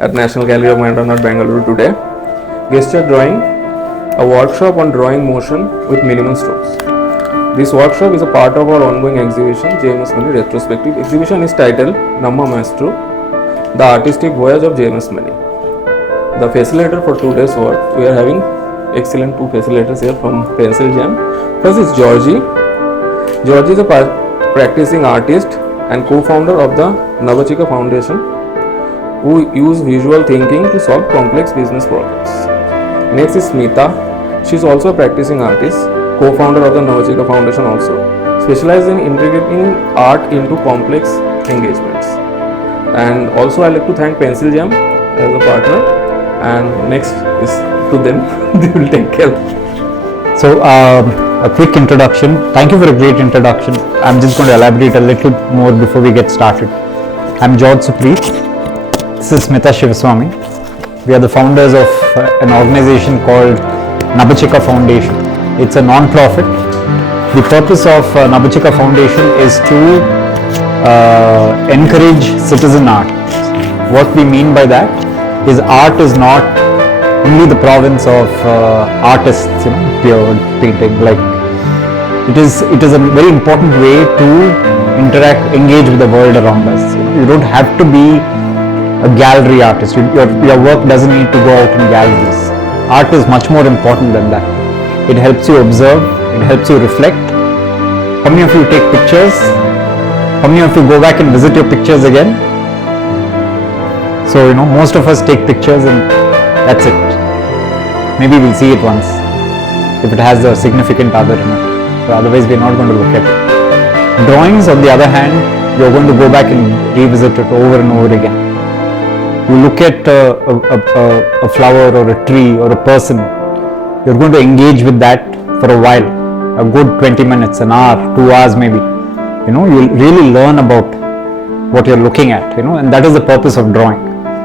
at National Gallery of NGMA Bengaluru today. Gesture drawing, a workshop on drawing motion with minimal strokes. This workshop is a part of our ongoing exhibition, JMS Mani retrospective. Exhibition is titled Namma Mestru, the artistic voyage of JMS Mani. The facilitator for today's work, we are having excellent two facilitators here from Pencil Jam. First is Georgie. Georgie is a practicing artist and co-founder of the Navachika Foundation, who use visual thinking to solve complex business problems. Next is Smita. She is also a practicing artist, co-founder of the Navachika Foundation also, specialized in integrating art into complex engagements. And also I like to thank Pencil Jam as a partner. And next is to them. They will take care. So a quick introduction. Thank you for a great introduction. I'm just going to elaborate a little more before we get started. I'm George Supreet. This is Smita Shivaswamy. We are the founders of an organization called Navachika Foundation. It's a non-profit. The purpose of Navachika Foundation is to encourage citizen art. What we mean by that is art is not only the province of artists, pure painting. Like it is a very important way to engage with the world around us. You don't have to be a gallery artist. Your work doesn't need to go out in galleries. Art is much more important than that. It helps you observe. It helps you reflect. How many of you take pictures? How many of you go back and visit your pictures again? So, most of us take pictures and that's it. Maybe we'll see it once if it has a significant other in it. So otherwise, we're not going to look at it. Drawings, on the other hand, you're going to go back and revisit it over and over again. You look at a flower or a tree or a person, you're going to engage with that for a while, a good 20 minutes, an hour, 2 hours maybe. You'll really learn about what you're looking at, and that is the purpose of drawing.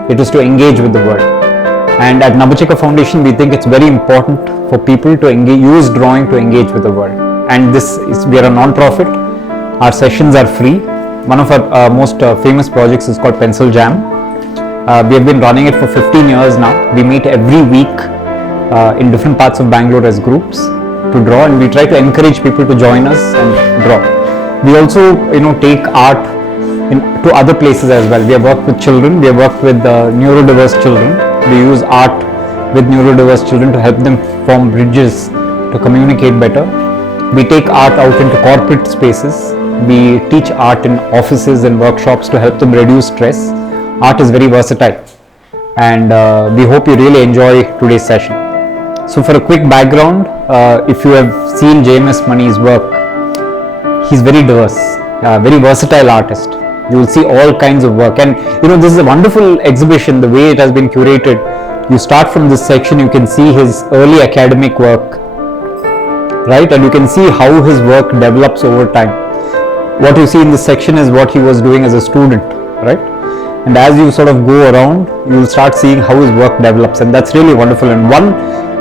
It is to engage with the world. And at Navachika Foundation, we think it's very important for people to use drawing to engage with the world. And we are a non-profit. Our sessions are free. One of our most famous projects is called Pencil Jam. We have been running it for 15 years now. We meet every week in different parts of Bangalore as groups to draw, and we try to encourage people to join us and draw. We also, take art to other places as well. We have worked with children. We have worked with neurodiverse children. We use art with neurodiverse children to help them form bridges to communicate better. We take art out into corporate spaces. We teach art in offices and workshops to help them reduce stress. Art is very versatile, and we hope you really enjoy today's session. So for a quick background, if you have seen JMS Mani's work, he's very diverse, very versatile artist. You will see all kinds of work, and this is a wonderful exhibition, the way it has been curated. You start from this section, you can see his early academic work, right, and you can see how his work develops over time. What you see in this section is what he was doing as a student, right, and as you sort of go around, you will start seeing how his work develops, and that's really wonderful. And one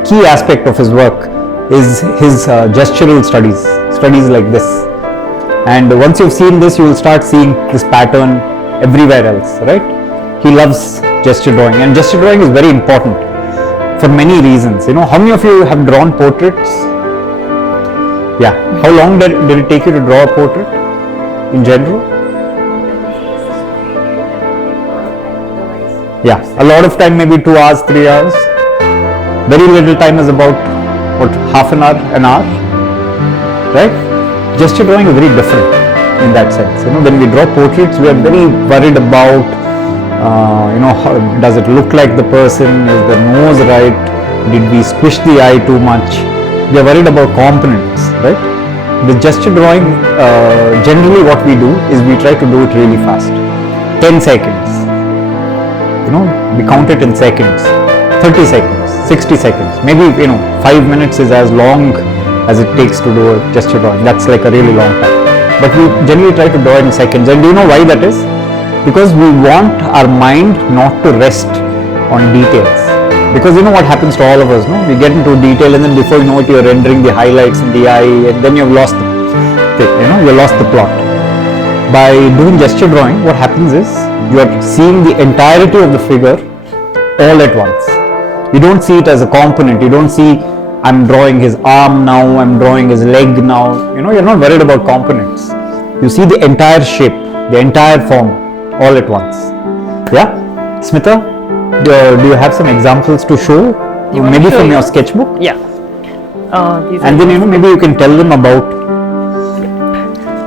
key aspect of his work is his gestural studies like this. And once you've seen this, you will start seeing this pattern everywhere else, right? He loves gesture drawing, and gesture drawing is very important for many reasons. How many of you have drawn portraits? Yeah. How long did it take you to draw a portrait in general? Yeah, a lot of time, maybe 2 hours, 3 hours. Very little time is about, half an hour, right? Gesture drawing is very different in that sense. When we draw portraits, we are very worried about, how does it look like the person? Is the nose right? Did we squish the eye too much? We are worried about components, right? With gesture drawing, generally what we do is we try to do it really fast. 10 seconds. We count it in seconds. 30 seconds, 60 seconds. Maybe, 5 minutes is as long as it takes to do a gesture drawing. That's like a really long time. But we generally try to draw in seconds. And do you know why that is? Because we want our mind not to rest on details. Because what happens to all of us, no? We get into detail, and then before you know it, you're rendering the highlights in the eye, and then you've lost the plot. By doing gesture drawing, what happens is, you are seeing the entirety of the figure all at once. You don't see it as a component. You don't see, I'm drawing his arm now, I'm drawing his leg now. You're not worried about components. You see the entire shape, the entire form all at once. Yeah? Smita, do you have some examples to show? Maybe from your sketchbook? Yeah. And then, maybe you can tell them about.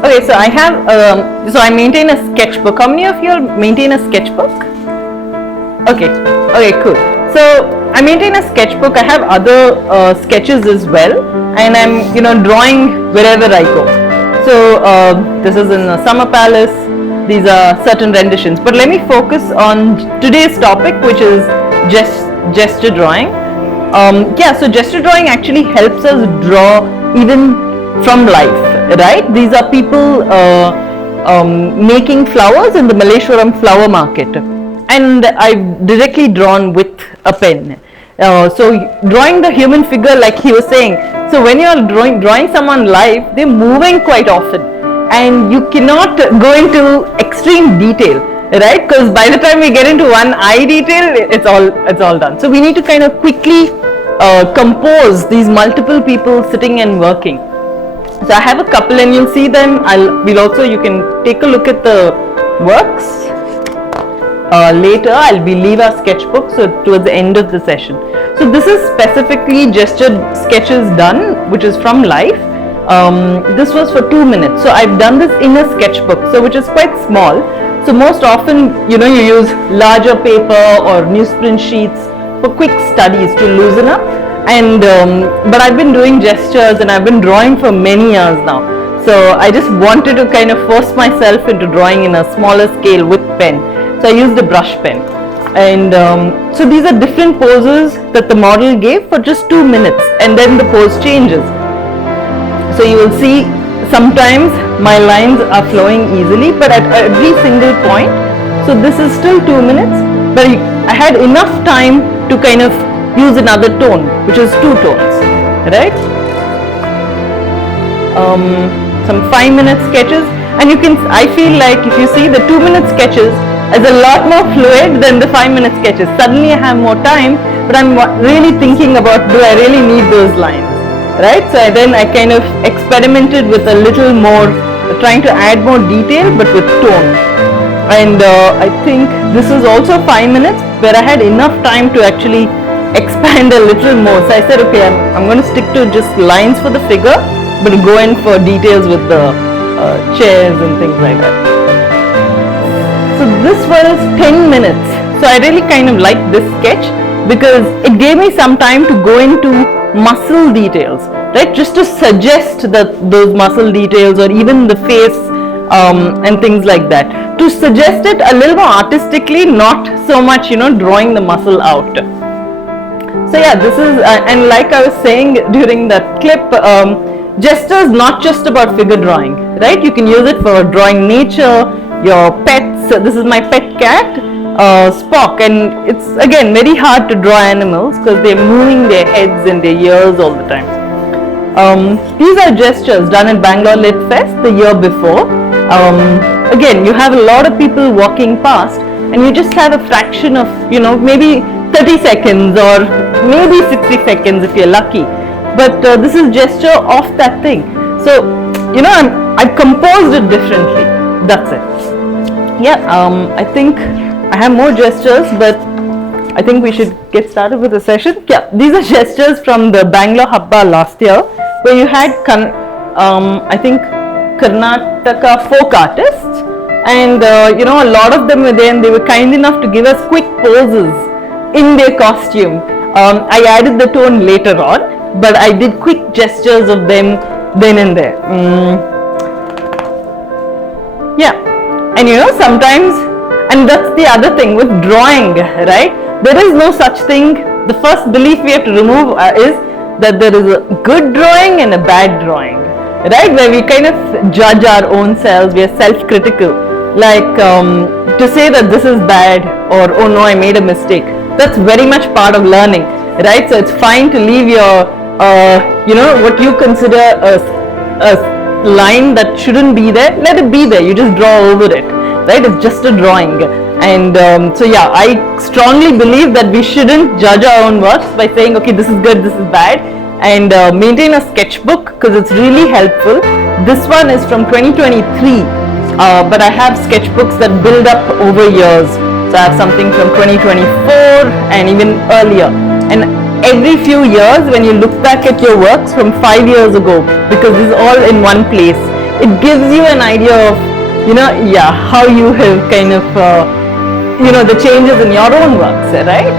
Okay, so I have, so I maintain a sketchbook. How many of you all maintain a sketchbook? Okay, cool. So I maintain a sketchbook. I have other sketches as well, and I'm drawing wherever I go. So this is in the Summer Palace. These are certain renditions. But let me focus on today's topic, which is gesture drawing. So gesture drawing actually helps us draw even from life, right? These are people making flowers in the Malleshwaram flower market, and I've directly drawn with a pen. So drawing the human figure, like he was saying, so when you're drawing someone live, they're moving quite often, and you cannot go into extreme detail, right? Because by the time we get into one eye detail, it's all done. So we need to kind of quickly compose these multiple people sitting and working. So I have a couple, and you'll see them. You can take a look at the works. Later I'll leave our sketchbook, so towards the end of the session. So this is specifically gesture sketches done, which is from life. This was for 2 minutes. So I've done this in a sketchbook, so which is quite small. So most often, you use larger paper or newsprint sheets for quick studies to loosen up. And but I've been doing gestures and I've been drawing for many years now. So I just wanted to kind of force myself into drawing in a smaller scale with pen. So I used a brush pen, and so these are different poses that the model gave for just 2 minutes, and then the pose changes. So you will see sometimes my lines are flowing easily, but at every single point. So this is still 2 minutes, but I had enough time to kind of use another tone, which is 2 tones, right? Some 5-minute sketches, and I feel like if you see the 2-minute sketches is a lot more fluid than the 5-minute sketches. Suddenly I have more time, but I'm really thinking about, do I really need those lines, right? So then I kind of experimented with a little more, trying to add more detail, but with tone. And I think this is also 5 minutes, where I had enough time to actually expand a little more. So I said, okay, I'm going to stick to just lines for the figure, but go in for details with the chairs and things like that. So this was 10 minutes. So I really kind of liked this sketch because it gave me some time to go into muscle details, right? Just to suggest those muscle details, or even the face and things like that. To suggest it a little more artistically, not so much, drawing the muscle out. So yeah, this is, and like I was saying during that clip, gesture is not just about figure drawing, right? You can use it for drawing nature, your pets. So this is my pet cat, Spock, and it's again very hard to draw animals because they're moving their heads and their ears all the time. These are gestures done at Bangalore Lit Fest the year before. Again, you have a lot of people walking past, and you just have a fraction of, maybe 30 seconds or maybe 60 seconds if you're lucky. But this is gesture of that thing. So, I've composed it differently. That's it. Yeah, I think I have more gestures, but I think we should get started with the session. Yeah, these are gestures from the Bangalore Habba last year, where you had, I think, Karnataka folk artists, and a lot of them were there, and they were kind enough to give us quick poses in their costume. I added the tone later on, but I did quick gestures of them then and there. Yeah. And sometimes, and that's the other thing with drawing, right? There is no such thing. The first belief we have to remove is that there is a good drawing and a bad drawing, right? Where we kind of judge our own selves, we are self-critical. Like to say that this is bad, or oh no, I made a mistake. That's very much part of learning, right? So it's fine to leave your, what you consider a line that shouldn't be there, let it be there. You just draw over it, right? It's just a drawing. And so yeah, I strongly believe that we shouldn't judge our own works by saying, okay, this is good, this is bad, and maintain a sketchbook because it's really helpful. This one is from 2023, but I have sketchbooks that build up over years. So I have something from 2024 and even earlier. And every few years, when you look back at your works from 5 years ago, because this is all in one place, it gives you an idea of, how you have kind of, the changes in your own works, right?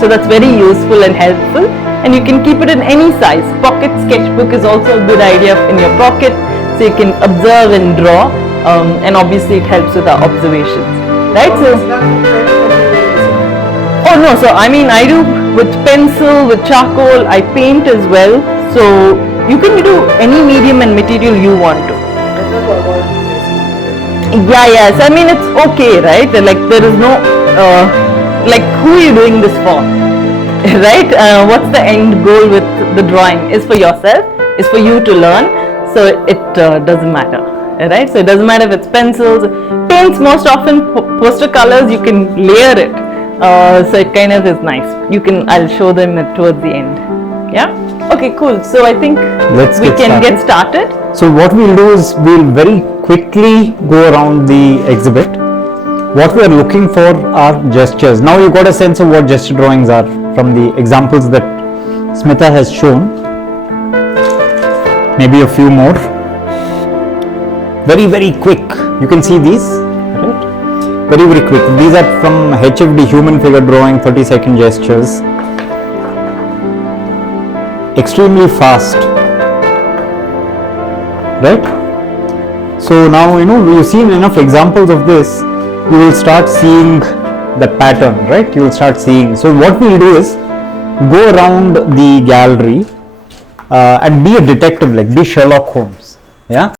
So that's very useful and helpful. And you can keep it in any size. Pocket sketchbook is also a good idea in your pocket, so you can observe and draw, and obviously it helps with our observations, right? So, oh no, so I mean I do with pencil, with charcoal, I paint as well, so you can do any medium and material you want to. Yes, I mean it's okay, right? Like there is no, like who are you doing this for? Right? What's the end goal with the drawing? Is for yourself, is for you to learn, so it doesn't matter, right? So it doesn't matter if it's pencils, paints. Most often poster colors you can layer it, so it kind of is nice. I'll show them towards the end. Yeah. Okay, cool. So I think we can get started. So what we'll do is we'll very quickly go around the exhibit. What we are looking for are gestures. Now you got a sense of what gesture drawings are from the examples that Smita has shown. Maybe a few more. Very, very quick. You can see these, right? Very, very quick. These are from HFD, human figure drawing, 30-second gestures. Extremely fast, right? So now you've seen enough examples of this, you will start seeing the pattern, right? You will start seeing. So what we'll do is go around the gallery and be a detective, like be Sherlock Holmes. Yeah,